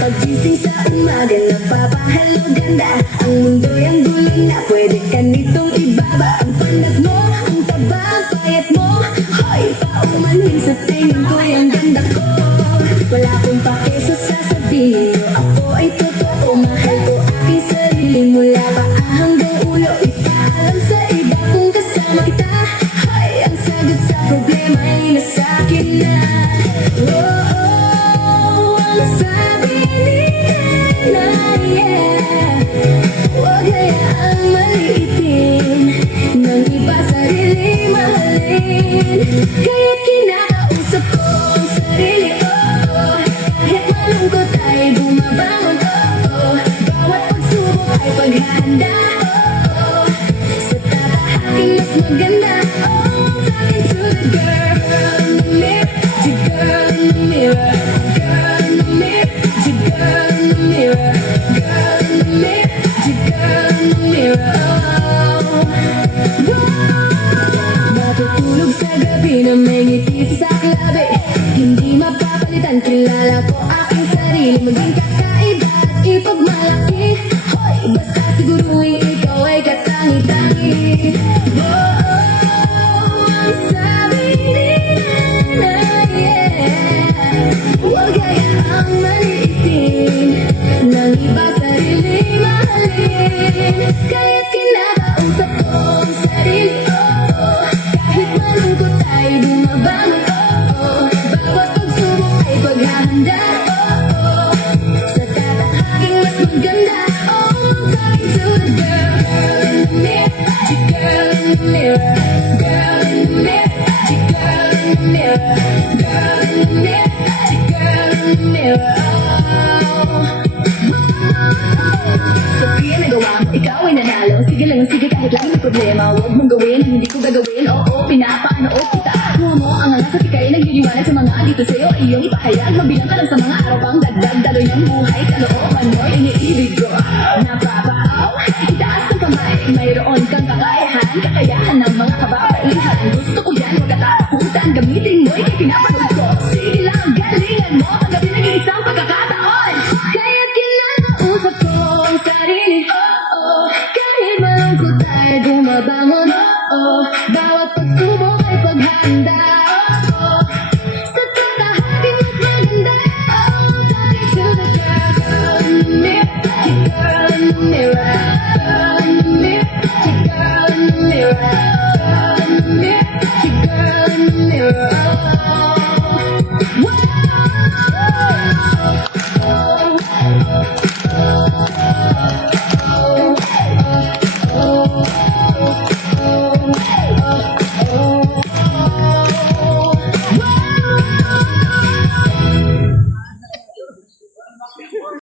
Pagising sa umaga, nagpapahalo ganda. Ang mundo'y ang gulo na, pwede ka nitong ibaba. Ang panat mo, ang taba, ang payat mo, hoy, paumanhin sa tingin ko yung ganda ko. Wala akong pake sa sasabihin nyo, ako ay totoo. Mahal ko aking sarili mula paa hanggang ulo. Ipaalam sa iba kung kasama kita, hoy, ang sagot sa problema ay nasa akin na. Ang sabi nila na yeah, huwag hayaang maliitin ng iba, sarili mahalin. Kaya't kinakausap ko ang sarili, kahit malungkot ay bumabangon, bawat pagsubok ay paghahanda, sa tatahaking mas maganda. Talking to the girl in the mirror, the girl in the mirror, girl in the mirror, the girl in the mirror, girl in the mirror, the girl in the mirror. Natutulog sa gabi na may ngiti sa klabe, hindi mapapalitan, kilala ko aking sarili. Maging kakaiba at ipagmalaki, hoy, basta siguruhin ikaw ay katangi-tangi. Ang sabi nila na yeah, huwag hayaang maliitin ng iba, sarili mahalin. Kaya't kinakausap ko ang sarili, kahit malungkot ay bumabangon, bawat pagsubok ay paghahanda, sa tatahaking mas maganda. Talking to the girl in the mirror, the girl in the mirror, girl in the mirror, the girl in the mirror, girl in the mirror, the girl in the mirror. Sabihin na gawa, ikaw ay nanalo. Sige lang, sige kahit lang may problema. Huwag mong gawin ang hindi ko gagawin. Oo, pinapaano kita. Kuha mo ang angas at ikay nagliliwanag sa mga dito sa'yo ay iyong ipahayag. Mabilang ka lang sa mga araw pang dagdag, daloy ng buhay. Kalooban mo'y iniibig ko. Napapaaw, itaas ang kamay. Mayroon kang kakayahan, kakayahan ng mga kababaihan. Gusto ko yan, huwag katatakutan. Gamitin mo'y kay pinapanood ko. Sige lang, galingan mo.